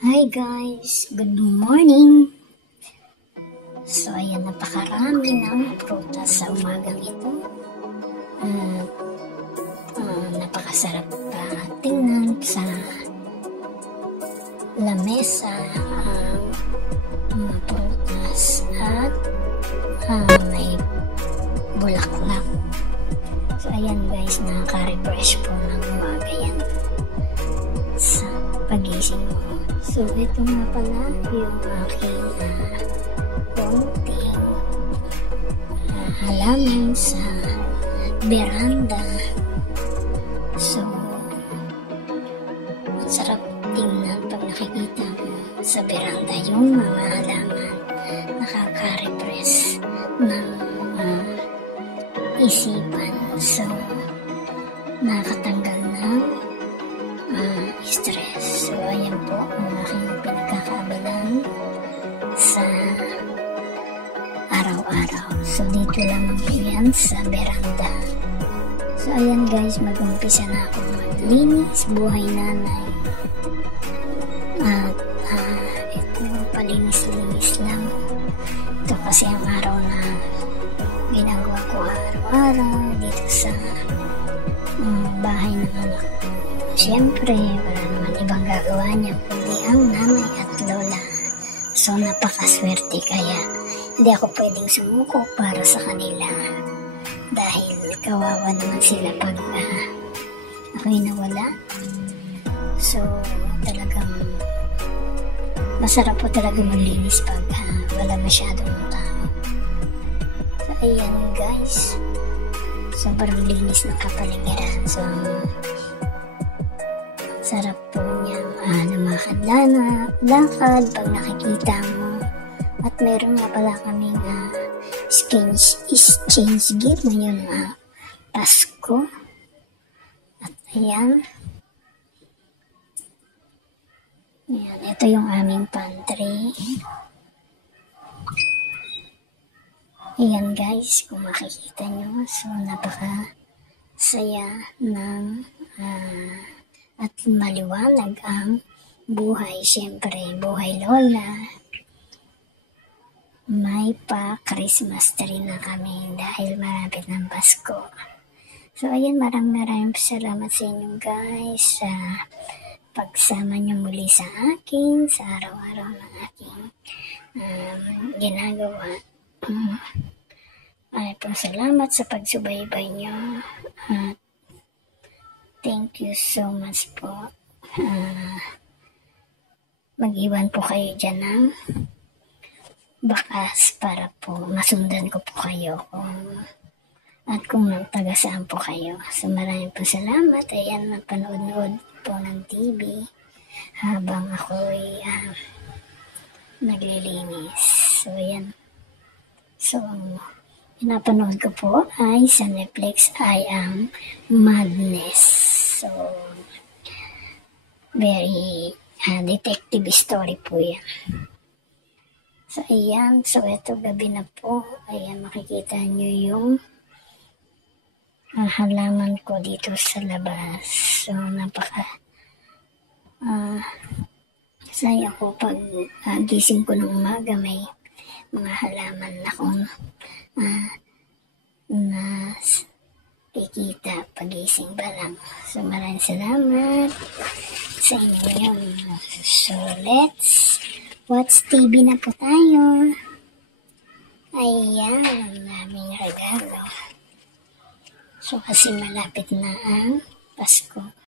Hi guys! Good morning! So ayan, napakarami ng prutas sa umagang ito. Napakasarap pa tingnan sa lamesa ang mga prutas at may bulaklak. So ayan guys, nakaka-refresh po ng umaga yan sa pagising mo. So, ito nga pala yung aking konting halaman sa beranda. So, ang sarap tingnan pag nakikita mo sa beranda yung mga halaman. Nakaka-repress ng isipan. So, nakakatanggal ng stress. So, ayan po ang aking pinagkakabalan sa araw-araw. So, dito lamang po yan sa beranda. So, ayan guys, mag-umpisa na ako maglinis, buhay nanay. At ito, palinis-linis lang. Ito kasi ang araw na ginagawa ko araw-araw dito sa bahay ng anak ko. Siyempre, wala naman ibang gagawa niya kundi ang nanay at lola. So, napakaswerte kaya hindi ako pwedeng sumuko para sa kanila. Dahil kawawa naman sila pag ako'y nawala. So, talagang masarap po talaga maglinis pag wala masyadong tao. So, ayan guys. Sobrang linis ng kapaligiran. So, sarap po niya lakad pag nakikita mo. At meron nga pala kaming exchange gift ngayon Pasko. At ayan. Ayan, ito yung aming pantry. Ayan guys, kung makikita nyo. So, napaka saya ng at maliwanag ang buhay. Siyempre, buhay lola. May pa Christmas tree na kami dahil malapit ng Pasko. So, ayan, maraming salamat sa inyo guys sa pagsama nyo muli sa akin sa araw-araw ng aking ginagawa. Ay po, salamat sa pagsubaybay nyo. Thank you so much po. Mag-iwan po kayo dyan ng bakas para po masundan ko po kayo at kung taga saan po kayo. So maraming po salamat. Ayan, napanood po ng TV habang ako'y naglilinis. So ayan. So pinapanood ko po ay sa Netflix ay ang Madness. So, very detective story po yan. So, ayan. So, ito gabi na po. Ayan, makikita nyo yung halaman ko dito sa labas. So, saya ko pag gising ko ng umaga, may mga halaman akong kikita pagising pa lang. So, maraming salamat sa inyo yun. So, let's watch TV na po tayo. Ayan, ang daming regalo. So, kasi malapit na ang Pasko.